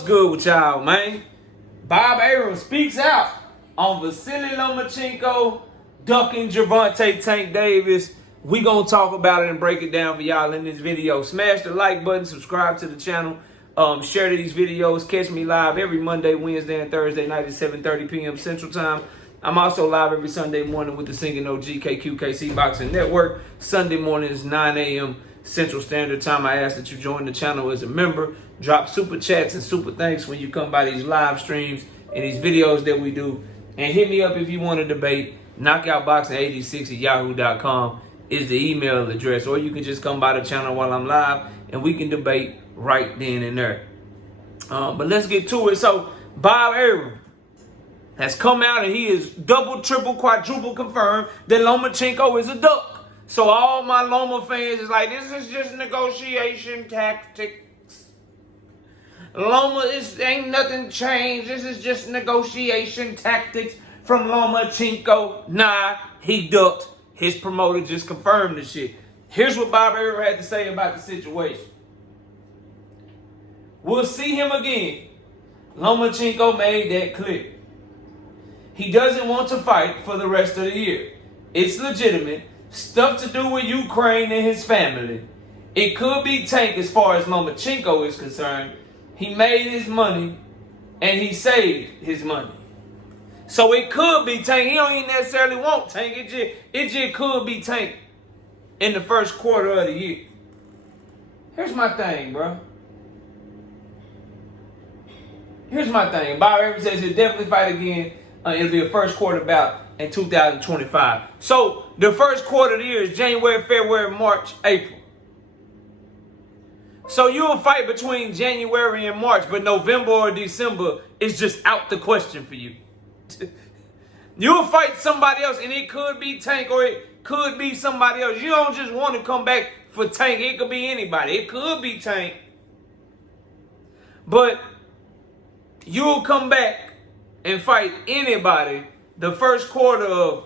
What's good with y'all, man? Bob Arum speaks out on Vasyl Lomachenko ducking Gervonta Tank Davis. We gonna talk about it and break it down for y'all in this video. Smash the like button, subscribe to the channel, share these videos. Catch me live every Monday, Wednesday, and Thursday night at 7:30 p.m. Central Time. I'm also live every Sunday morning with the Singing OG KQKC Boxing Network. Sunday mornings, 9 a.m. Central Standard Time. I ask that you join the channel as a member. Drop super chats and super thanks when you come by these live streams and these videos that we do. And hit me up if you want to debate. Knockoutboxing86@yahoo.com is the email address. Or you can just come by the channel while I'm live and we can debate right then and there. But let's get to it. So, Bob Arum has come out and he is double, triple, quadruple confirmed that Lomachenko is a duck. So all my Loma fans is like, this is just negotiation tactics. Loma, ain't nothing changed. This is just negotiation tactics from Lomachenko. Nah, he ducked. His promoter just confirmed the shit. Here's what Bob Arum had to say about the situation. We'll see him again. Lomachenko made that clear. He doesn't want to fight for the rest of the year. It's legitimate. Stuff to do with Ukraine and his family. It could be Tank as far as Lomachenko is concerned. He made his money and he saved his money. So it could be Tank. He don't even necessarily want Tank. It just could be Tank in the first quarter of the year. Here's my thing, bro. Here's my thing. Bob Arum says he'll definitely fight again. It'll be a first quarter bout in 2025. So the first quarter of the year is January, February, March, April. So you'll fight between January and March, but November or December is just out the question for you. You'll fight somebody else, and it could be Tank or it could be somebody else. You don't just want to come back for Tank. It could be anybody. It could be Tank. But you'll come back and fight anybody the first quarter of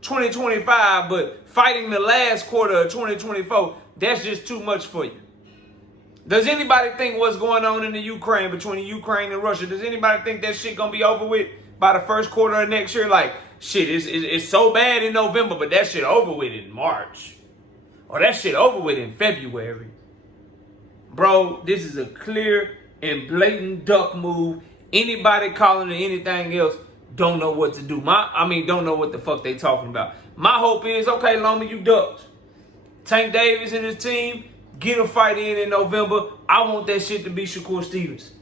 2025, but fighting the last quarter of 2024, that's just too much for you. Does anybody think what's going on in the Ukraine, between Ukraine and Russia, does anybody think that shit gonna be over with by the first quarter of next year? Like, shit, it's so bad in November, but that shit over with in March. Or that shit over with in February. Bro, this is a clear and blatant duck move. Anybody calling it anything else don't know what to do. Don't know what the fuck they talking about. My hope is, okay, Loma, you ducked. Tank Davis and his team, get a fight in November. I want that shit to be Shakur Stevenson.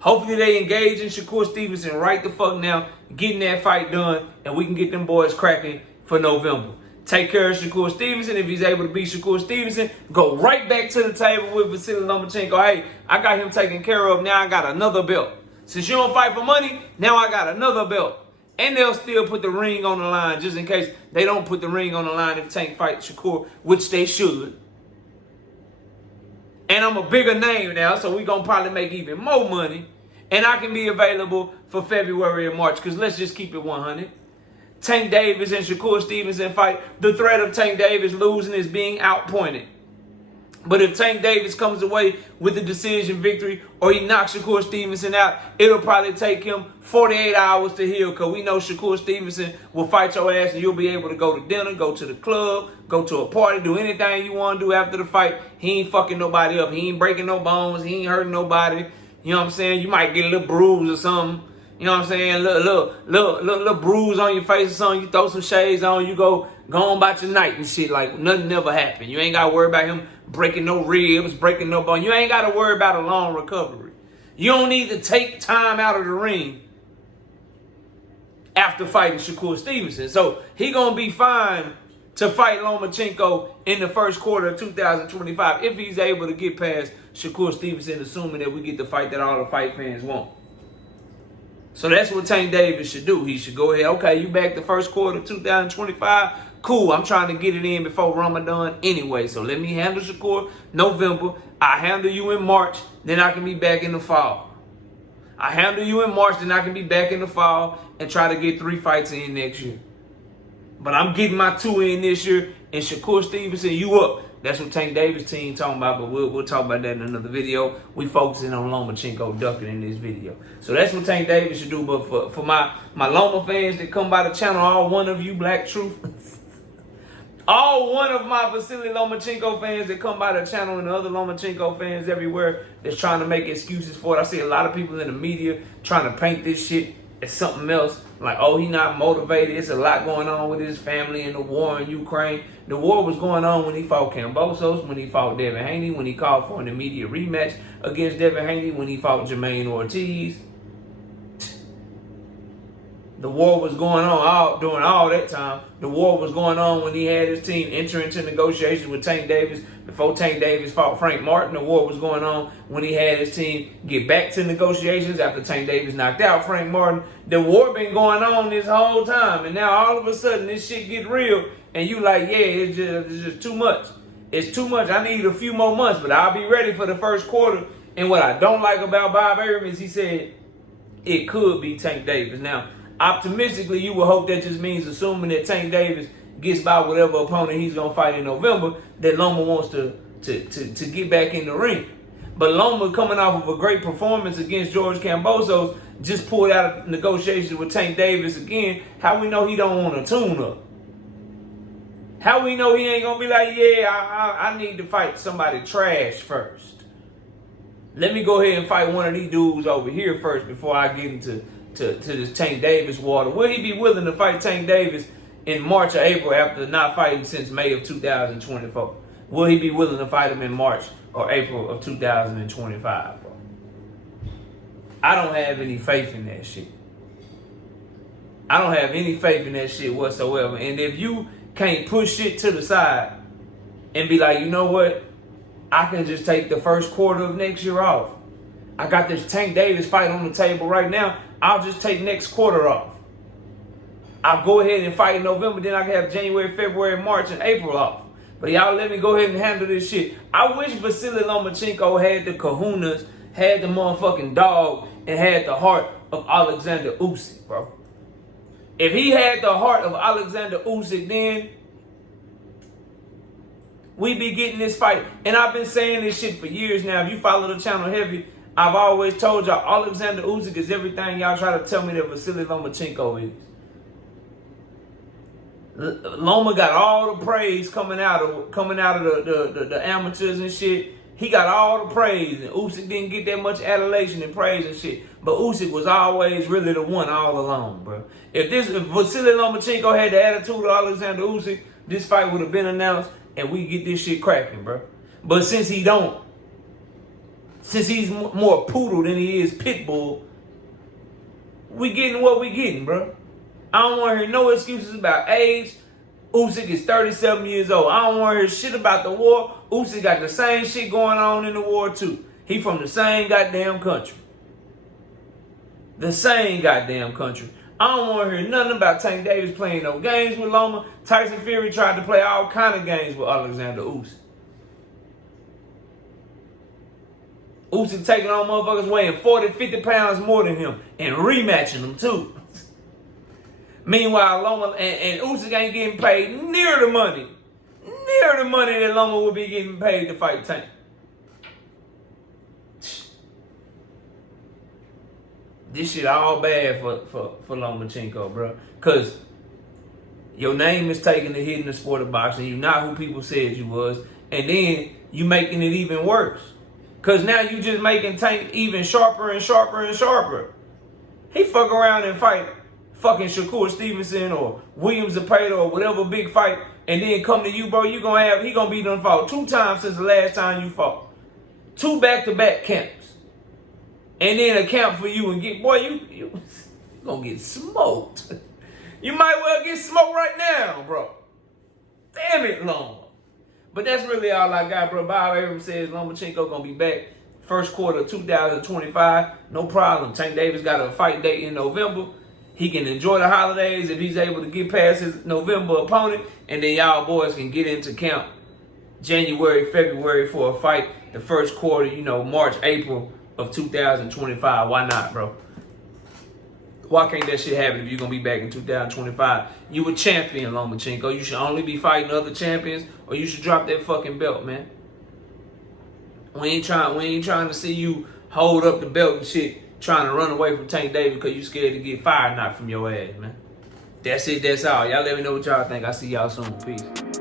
Hopefully they engage in Shakur Stevenson right the fuck now, getting that fight done, and we can get them boys cracking for November. Take care of Shakur Stevenson. If he's able to beat Shakur Stevenson, go right back to the table with Vasyl Lomachenko. Hey, I got him taken care of. Now I got another belt. Since you don't fight for money, now I got another belt. And they'll still put the ring on the line just in case they don't put the ring on the line if Tank fights Shakur, which they should. And I'm a bigger name now, so we're going to probably make even more money. And I can be available for February and March, because let's just keep it 100. Tank Davis and Shakur Stevenson fight. The threat of Tank Davis losing is being outpointed. But if Tank Davis comes away with a decision victory or he knocks Shakur Stevenson out, it'll probably take him 48 hours to heal, because we know Shakur Stevenson will fight your ass and you'll be able to go to dinner, go to the club, go to a party, do anything you want to do after the fight. He ain't fucking nobody up. He ain't breaking no bones. He ain't hurting nobody. You know what I'm saying? You might get a little bruise or something. You know what I'm saying? Little bruise on your face or something. You throw some shades on, you go on about your night and shit like nothing never happened. You ain't got to worry about him breaking no ribs, breaking no bone. You ain't got to worry about a long recovery. You don't need to take time out of the ring after fighting Shakur Stevenson. So he going to be fine to fight Lomachenko in the first quarter of 2025 if he's able to get past Shakur Stevenson, assuming that we get the fight that all the fight fans want. So that's what Tank Davis should do. He should go ahead. Okay, you back the first quarter of 2025. Cool, I'm trying to get it in before Ramadan anyway. So let me handle Shakur November. I handle you in March. Then I can be back in the fall. I handle you in March. Then I can be back in the fall and try to get 3 fights in next year. But I'm getting my 2 in this year. And Shakur Stevenson, you up. That's what Tank Davis team talking about, but we'll talk about that in another video. We focusing on Lomachenko ducking in this video. So that's what Tank Davis should do. But for my Loma fans that come by the channel, all one of you Black Truth, all one of my Vasyl Lomachenko fans that come by the channel and the other Lomachenko fans everywhere that's trying to make excuses for it. I see a lot of people in the media trying to paint this shit as something else. Like, oh, he not motivated. It's a lot going on with his family and the war in Ukraine. The war was going on when he fought Kambosos, when he fought Devin Haney, when he called for an immediate rematch against Devin Haney, when he fought Jermaine Ortiz. The war was going on during all that time. The war was going on when he had his team enter into negotiations with Tank Davis. Before Tank Davis fought Frank Martin, the war was going on when he had his team get back to negotiations after Tank Davis knocked out Frank Martin. The war been going on this whole time. And now all of a sudden this shit get real. And you like, yeah, it's just too much. It's too much. I need a few more months, but I'll be ready for the first quarter. And what I don't like about Bob Arum is he said it could be Tank Davis. Now, optimistically, you would hope that just means assuming that Tank Davis gets by whatever opponent he's going to fight in November, that Loma wants to get back in the ring. But Loma, coming off of a great performance against George Kambosos, just pulled out of negotiations with Tank Davis again. How we know he don't want to tune up? How we know he ain't going to be like, yeah, I need to fight somebody trash first. Let me go ahead and fight one of these dudes over here first before I get into this Tank Davis water. Will he be willing to fight Tank Davis in March or April after not fighting since May of 2024? Will he be willing to fight him in March or April of 2025, bro? I don't have any faith in that shit. I don't have any faith in that shit whatsoever. And if you can't push shit to the side and be like, you know what? I can just take the first quarter of next year off. I got this Tank Davis fight on the table right now. I'll just take next quarter off. I'll go ahead and fight in November. Then I can have January, February, March, and April off. But y'all let me go ahead and handle this shit. I wish Vasyl Lomachenko had the kahunas, had the motherfucking dog, and had the heart of Alexander Usyk, bro. If he had the heart of Alexander Usyk, then we be getting this fight. And I've been saying this shit for years now. If you follow the channel heavy, I've always told y'all Alexander Usyk is everything y'all try to tell me that Vasyl Lomachenko is. Loma got all the praise coming out of the amateurs and shit. He got all the praise, and Usyk didn't get that much adulation and praise and shit. But Usyk was always really the one all along, bro. If Vasyl Lomachenko had the attitude of Alexander Usyk, this fight would have been announced and we get this shit cracking, bro. But since he don't, since he's more poodle than he is pit bull, we getting what we getting, bro. I don't want to hear no excuses about age. Usyk is 37 years old. I don't want to hear shit about the war. Usyk got the same shit going on in the war, too. He from the same goddamn country. The same goddamn country. I don't want to hear nothing about Tank Davis playing no games with Loma. Tyson Fury tried to play all kind of games with Alexander Usyk. Usyk taking on motherfuckers weighing 40, 50 pounds more than him and rematching them, too. Meanwhile, Loma and Usyk ain't getting paid near the money that Loma would be getting paid to fight Tank. This shit all bad for Lomachenko, bro. Because your name is taking a hit in the sport of boxing. You're not who people said you was. And then you making it even worse. Because now you just making Tank even sharper and sharper and sharper. He fuck around and fight fucking Shakur Stevenson or William Zepeda or whatever big fight, and then come to you, bro. He gonna be done fought 2 times since the last time you fought. 2 back-to-back camps. And then a camp for you and get, boy, you gonna get smoked. You might well get smoked right now, bro. Damn it, Loma. But that's really all I got, bro. Bob Arum says Lomachenko gonna be back first quarter of 2025. No problem. Tank Davis got a fight date in November. He can enjoy the holidays if he's able to get past his November opponent. And then y'all boys can get into camp January, February for a fight. The first quarter, March, April of 2025. Why not, bro? Why can't that shit happen if you're gonna be back in 2025? You a champion, Lomachenko. You should only be fighting other champions, or you should drop that fucking belt, man. We ain't trying to see you hold up the belt and shit, trying to run away from Tank Davis because you scared to get fired not from your ass, man. That's it, that's all. Y'all let me know what y'all think. I see y'all soon. Peace.